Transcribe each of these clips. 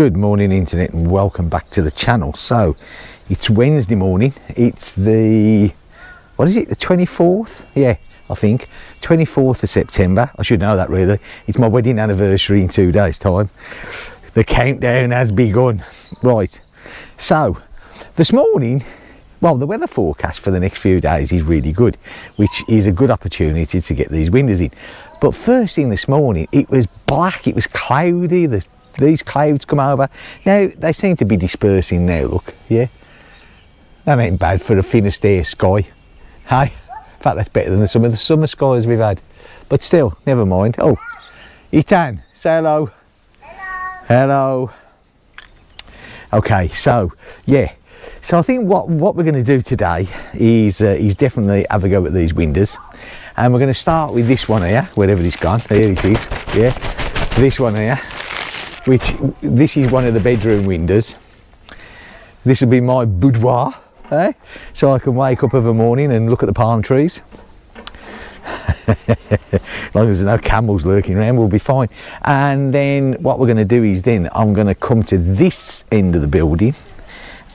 Good morning internet and welcome back to the channel. So it's Wednesday morning, it's the, what is it, the 24th? Yeah, I think 24th of September. I should know that really. It's my wedding anniversary in 2 days time. The countdown has begun. Right, so this morning, well, the weather forecast for the next few days is really good, which is a good opportunity to get these windows in. But first thing this morning, it was black, it was cloudy, these clouds come over. Now, they seem to be dispersing now, look, yeah? That ain't bad for a Finisterre sky, hey? In fact, that's better than some of the summer skies we've had. But still, never mind. Oh, Ethan, say hello. Hello. Okay, so, yeah. So I think what we're going to do today is definitely have a go at these windows. And we're going to start with this one here, wherever it's gone. Here it is, yeah. This one here, which, this is one of the bedroom windows. This will be my boudoir, eh? So I can wake up of a morning and look at the palm trees. As long as there's no camels lurking around, we'll be fine. And then what we're going to do is then I'm going to come to this end of the building,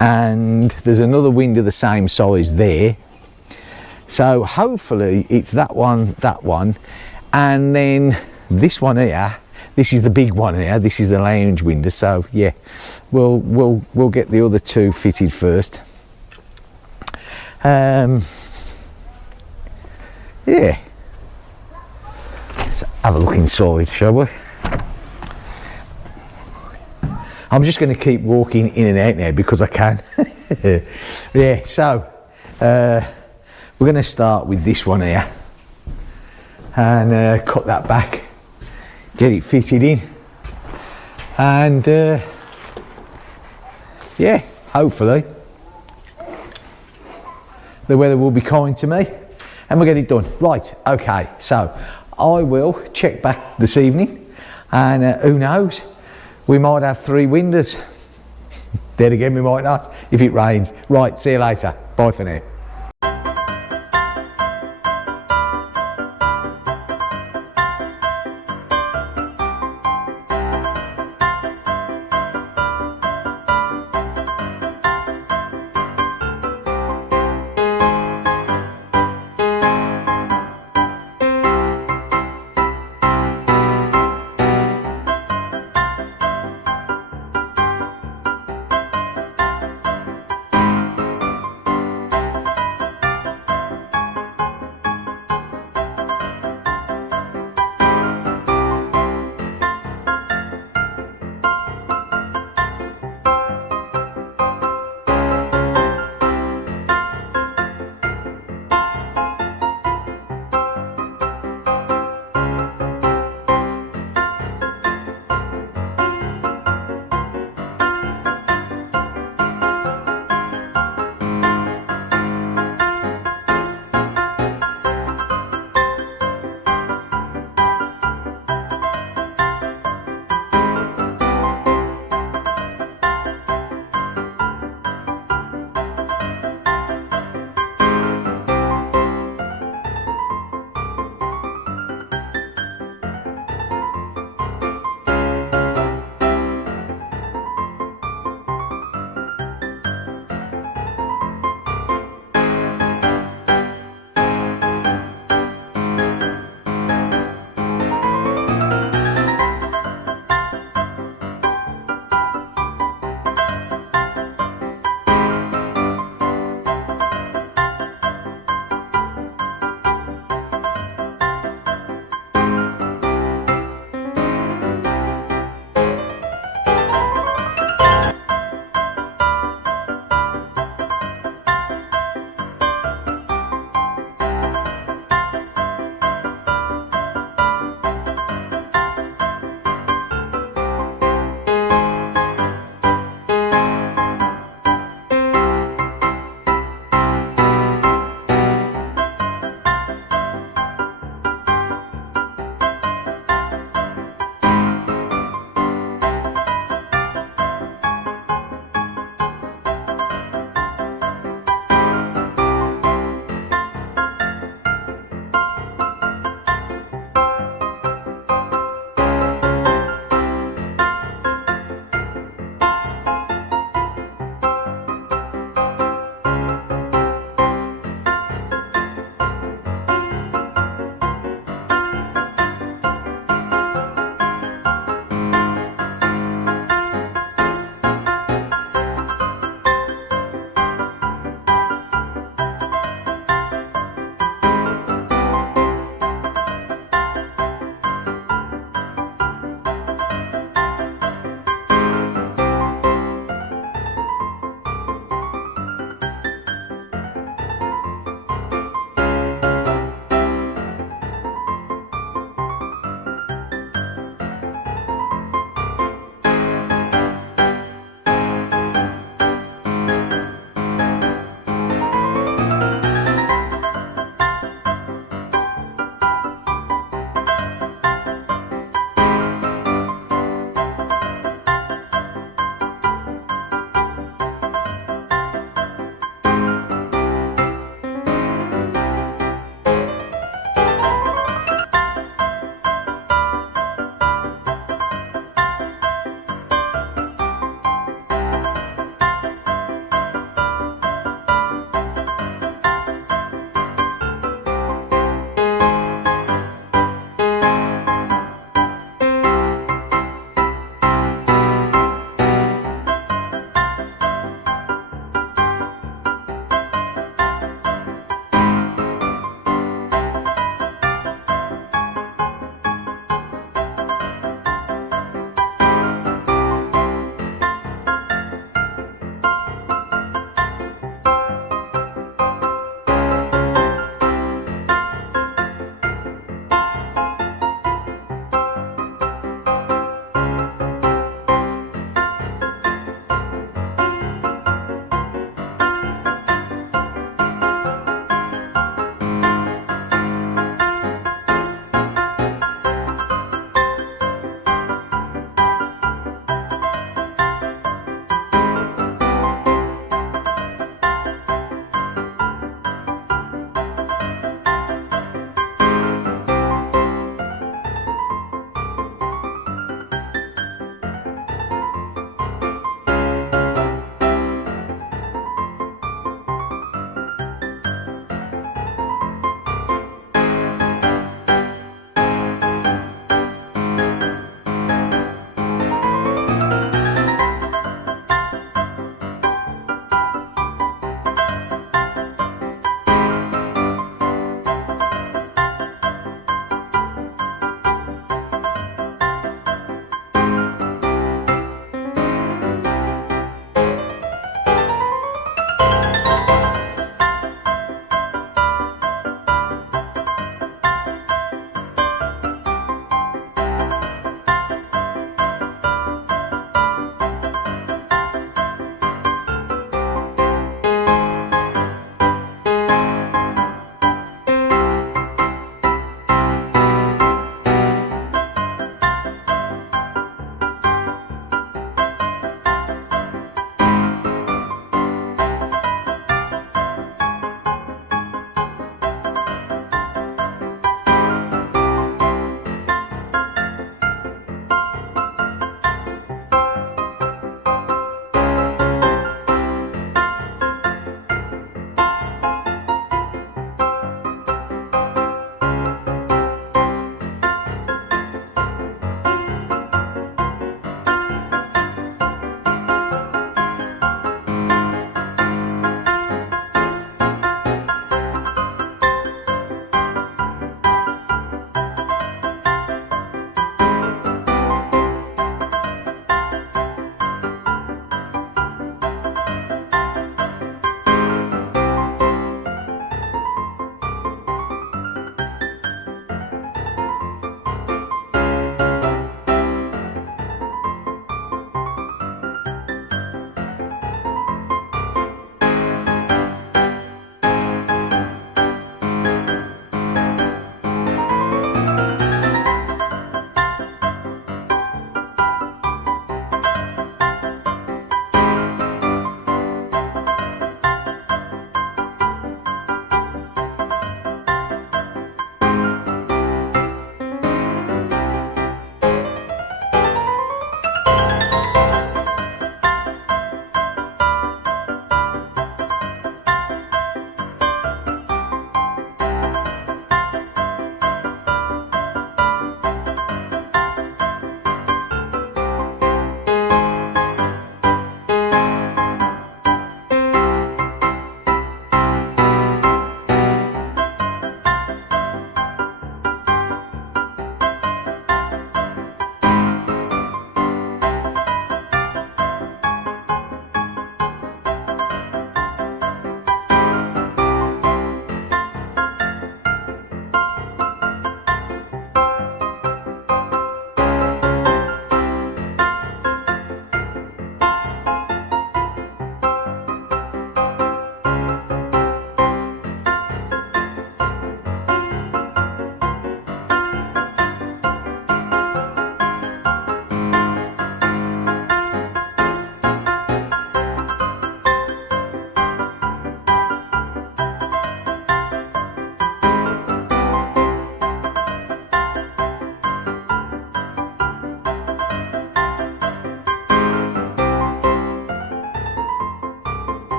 and there's another window the same size there. So hopefully it's that one, and then this one here. This is the big one here. This is the lounge window. So yeah, we'll get the other two fitted first. Yeah. Let's have a look inside, shall we? I'm just going to keep walking in and out now because I can. Yeah. So we're going to start with this one here and cut that back. Get it fitted in, and yeah, hopefully the weather will be kind to me and we'll get it done. Right, okay, so I will check back this evening, and who knows, we might have 3 windows. Then again, we might not if it rains. Right, see you later, bye for now.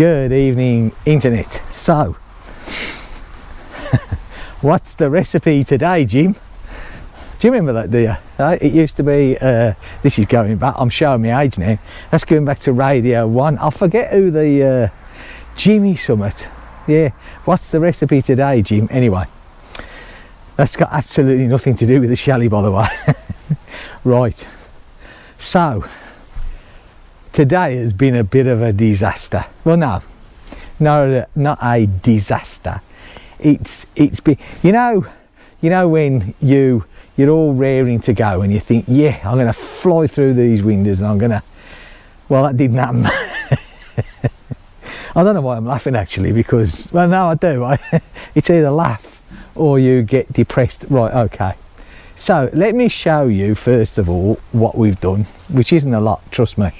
Good evening, internet. So, what's the recipe today, Jim? Do you remember that, do you? It used to be, this is going back, I'm showing my age now, that's going back to Radio 1. I forget who the, Jimmy Summit. Yeah, what's the recipe today, Jim? Anyway, that's got absolutely nothing to do with the chalet, by the way. Right, so, today has been a bit of a disaster. Well, no, not a disaster. It's been, you know when you're all raring to go and you think, yeah, I'm going to fly through these windows and I'm going to, well, that didn't happen. I don't know why I'm laughing actually, because, well, no, I do. It's either laugh or you get depressed. Right, okay. So let me show you first of all what we've done, which isn't a lot, trust me.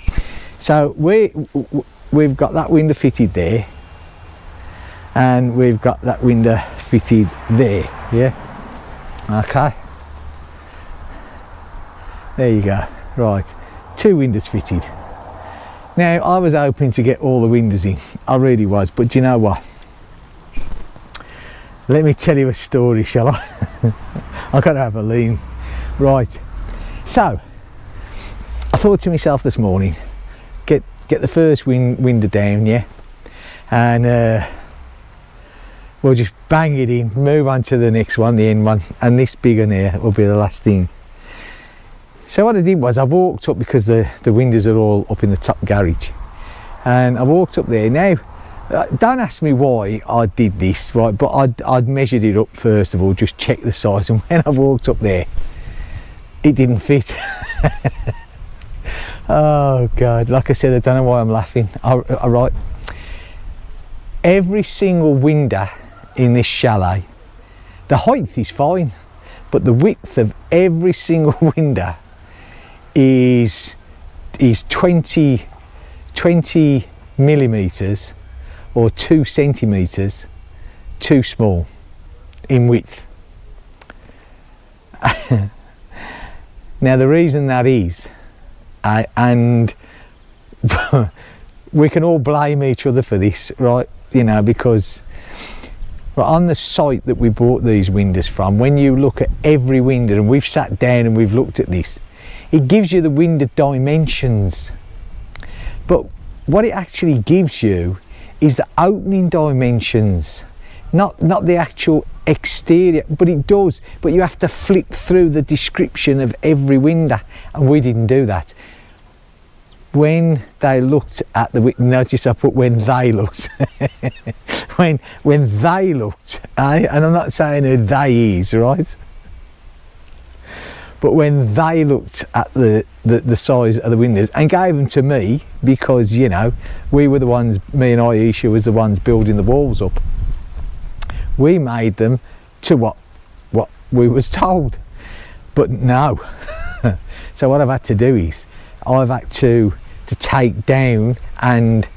So we've got that window fitted there, and we've got that window fitted there, yeah? Okay. There you go. Right, 2 windows fitted. Now, I was hoping to get all the windows in, I really was, but do you know what? Let me tell you a story, shall I? I've got to have a lean. Right, so I thought to myself this morning, get the first window down, yeah, and we'll just bang it in, move on to the next one, the end one, and this big one here will be the last thing. So what I did was I walked up, because the windows are all up in the top garage, and I walked up there. Now, don't ask me why I did this, right, but I'd measured it up first of all, just check the size, and when I walked up there, it didn't fit. Oh God, like I said, I don't know why I'm laughing. All right, every single window in this chalet, the height is fine, but the width of every single window is 20 millimeters or 2 centimeters too small in width. Now the reason that is, and we can all blame each other for this, right, you know, because on the site that we bought these windows from, when you look at every window, and we've sat down and we've looked at this, it gives you the window dimensions, but what it actually gives you is the opening dimensions, not the actual exterior. But it does, but you have to flip through the description of every window, and we didn't do that. When they looked at the window, notice I put when they looked. when they looked, and I'm not saying who they is, right? But when they looked at the size of the windows and gave them to me, because, you know, we were the ones, me and Aisha was the ones building the walls up, we made them to what we was told. But no. So what I've had to do is I've had to take down and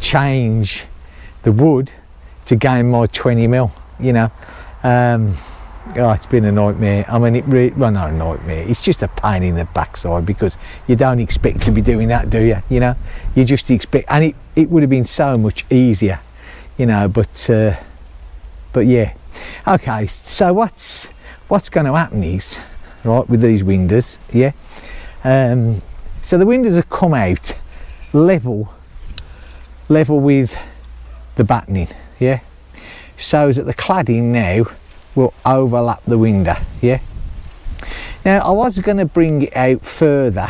change the wood to gain my 20 mil, you know. Oh, it's been a nightmare. I mean, well, not a nightmare, it's just a pain in the backside, because you don't expect to be doing that, do you? You know, you just expect, and it would have been so much easier, you know, but yeah. Okay, so what's going to happen is, right, with these windows, yeah, so the windows have come out level with the battening, yeah, so that the cladding now will overlap the window, yeah. Now I was going to bring it out further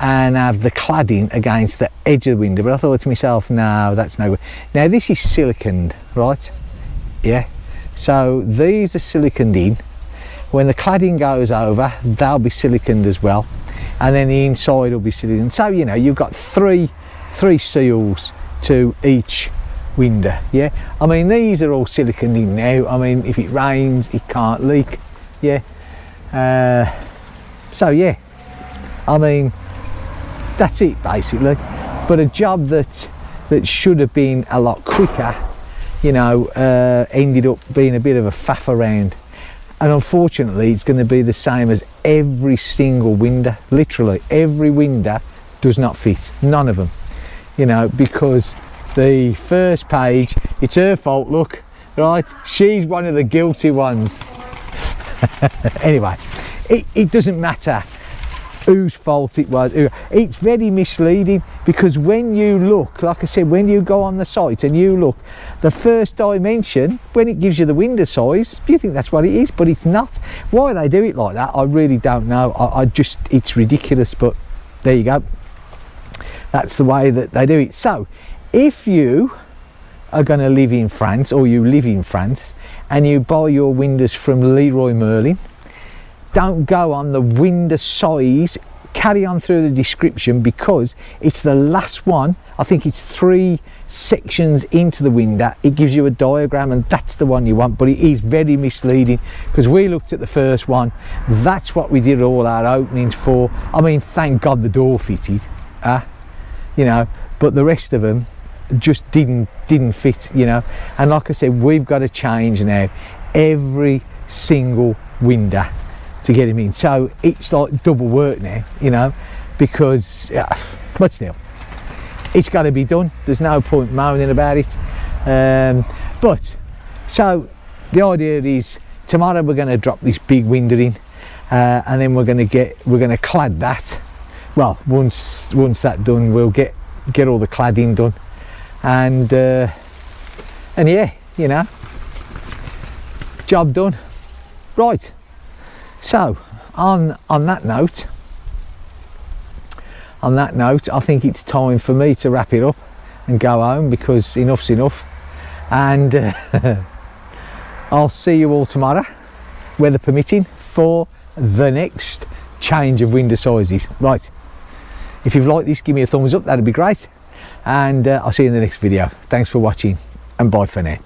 and have the cladding against the edge of the window, but I thought to myself, no, that's no good. Now this is siliconed, right, yeah, so these are siliconed in. When the cladding goes over, they'll be siliconed as well, and then the inside will be siliconed. So, you know, you've got three seals to each window, yeah. I mean, these are all siliconed in now. I mean, if it rains, it can't leak, yeah. So yeah, I mean, that's it basically. But a job that should have been a lot quicker, you know, ended up being a bit of a faff around. And unfortunately, it's going to be the same as every single window. Literally every window does not fit, none of them, you know, because the first page. It's her fault, look, right? She's one of the guilty ones. Anyway, it doesn't matter whose fault it was. It's very misleading, because when you look, like I said, when you go on the site and you look, the first dimension, when it gives you the window size, you think that's what it is, but it's not. Why they do it like that, I really don't know. I just, it's ridiculous, but there you go. That's the way that they do it. So if you are going to live in France, or you live in France, and you buy your windows from Leroy Merlin, don't go on the window size, carry on through the description, because it's the last one. I think it's 3 sections into the window. It gives you a diagram, and that's the one you want, but it is very misleading, because we looked at the first one. That's what we did all our openings for. I mean, thank God the door fitted, you know, but the rest of them just didn't fit, you know. And like I said, we've got to change now every single window to get him in, so it's like double work now, you know, because but still, it's got to be done. There's no point moaning about it. But so the idea is, tomorrow we're going to drop this big window in, and then we're going to clad that. Well, once that's done, we'll get all the cladding done, and yeah, you know, job done. Right. So on that note, I think it's time for me to wrap it up and go home, because enough's enough. And I'll see you all tomorrow, weather permitting, for the next change of window sizes. Right, if you've liked this, give me a thumbs up, that'd be great, and I'll see you in the next video. Thanks for watching, and bye for now.